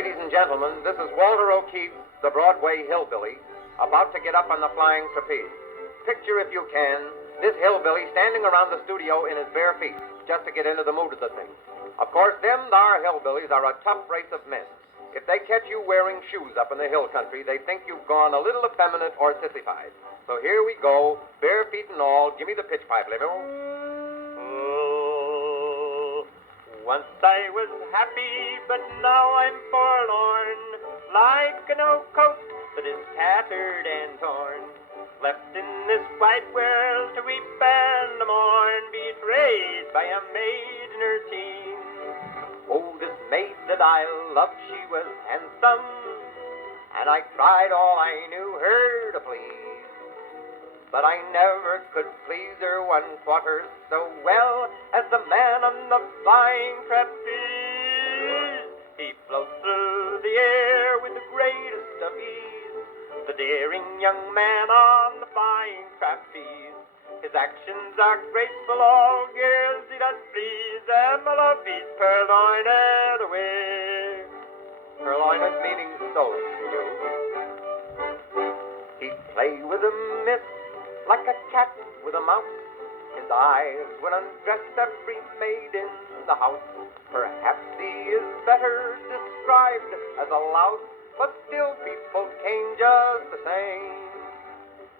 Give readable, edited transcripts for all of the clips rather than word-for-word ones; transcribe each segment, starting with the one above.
Ladies and gentlemen, this is Walter O'Keefe, the Broadway hillbilly, about to get up on the flying trapeze. Picture, if you can, this hillbilly standing around the studio in his bare feet, just to get into the mood of the thing. Of course, them thar hillbillies are a tough race of men. If they catch you wearing shoes up in the hill country, they think you've gone a little effeminate or sissified. So here we go, bare feet and all. Give me the pitch pipe, Limo. Once I was happy, but now I'm forlorn, like an old coat that is tattered and torn, left in this wide world to weep and mourn, betrayed by a maid in her teens. Oh, this maid that I loved, she was handsome, and I tried all I knew her to please. But I never could please her 1/4 so well as the man on the flying trapeze. He floats through the air with the greatest of ease, the daring young man on the flying trapeze. His actions are graceful, all girls he does please, and my love he's purloined away. Purloined meaning stolen, you. He'd play with a miss like a cat with a mouse. His eyes would undress every maid in the house. Perhaps he is better described as a louse, but still people came just the same.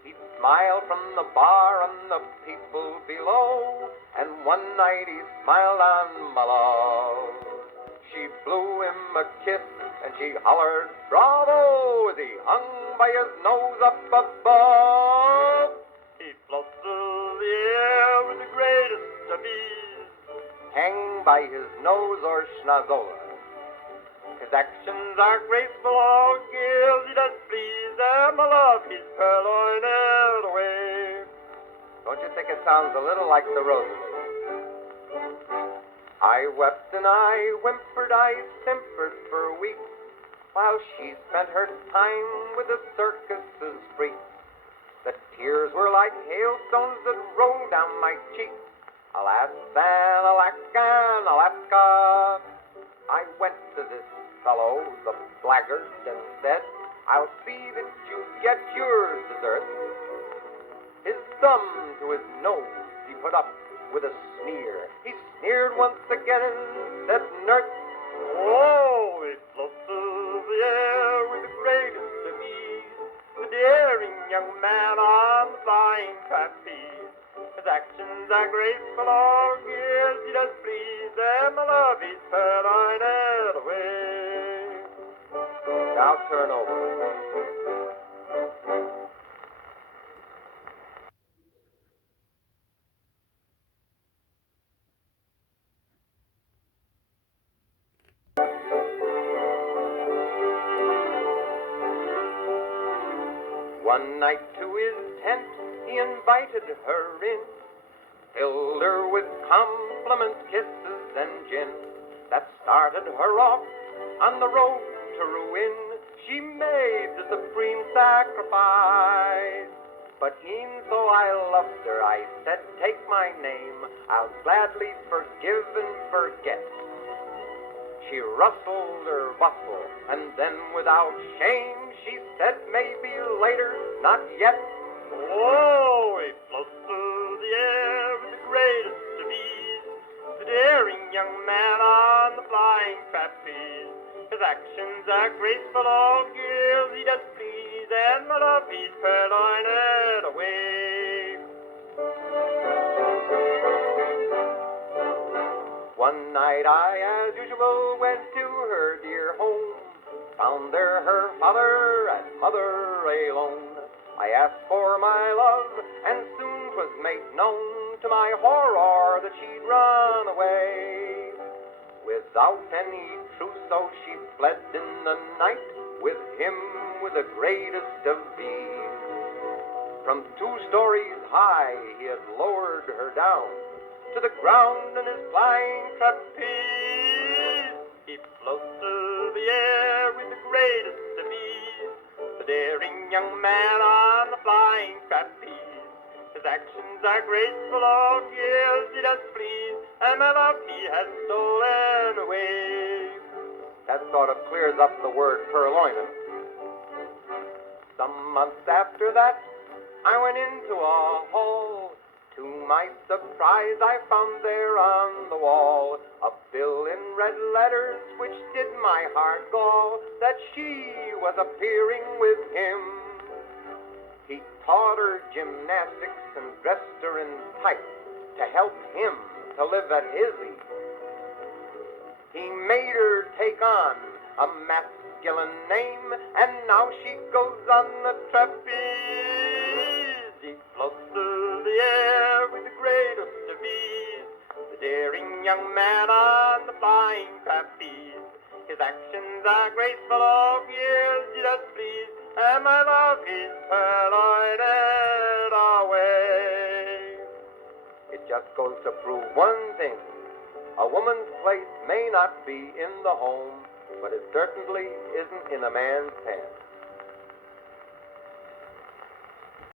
He'd smile from the bar on the people below, and one night he smiled on my love. She blew him a kiss, and she hollered, bravo, as he hung by his nose up above. He floats through the air with the greatest of ease, hanging by his nose or schnozola. His actions are graceful, all girls he does please, and my love he's purloined away. Don't you think it sounds a little like the rose? I wept and I whimpered, I simpered for weeks, while she spent her time with the circus's freaks. The tears were like hailstones that rolled down my cheeks. Alas and alack and Alaska. I went to this fellow, the blackguard, and said, I'll see that you get your dessert. His thumb to his nose he put up with a sneer. He sneered once again and said, Nurse. Oh, he floats through the air with the greatest of ease, the daring young man on the flying trapeze. His actions are graceful, all girls he does please, and my love he's purloined away. Now turn over. One night to his tent he invited her in, filled her with compliments, kisses, and gin. That started her off on the road to ruin. She made the supreme sacrifice. But e'en though I loved her, I said, take my name, I'll gladly forgive and forget. She rustled her bustle, and then without shame, she said, maybe later, not yet. Oh, he floats through the air with the greatest of ease, the daring young man on the flying trapeze. His actions are graceful, all girls he does please, and my love he's purloined away. One night I, as usual, went to her dear home, found there her father and mother alone. I asked for my love, and soon 'twas made known to my horror that she'd run away. Without any trousseau she fled in the night, with him with the greatest of ease. From 2 stories high he had lowered her down to the ground in his flying trapeze. He floats through the air with the greatest of ease, the daring young man on the flying trapeze. His actions are graceful, all girls he does please, and my love he has stolen away. That sort of clears up the word purloinin'. Some months after that, I went into a hall. To my surprise, I found there on the wall a bill in red letters which did my heart gall, that she was appearing with him. He taught her gymnastics and dressed her in tights to help him to live at his ease. He made her take on a masculine name, and now she goes on the trapeze. He floats through the air with the greatest of ease, the daring young man on the flying trapeze. His actions are graceful, oh, years you just please, and my love is purloined away. It just goes to prove one thing. A woman's place may not be in the home, but it certainly isn't in a man's pants.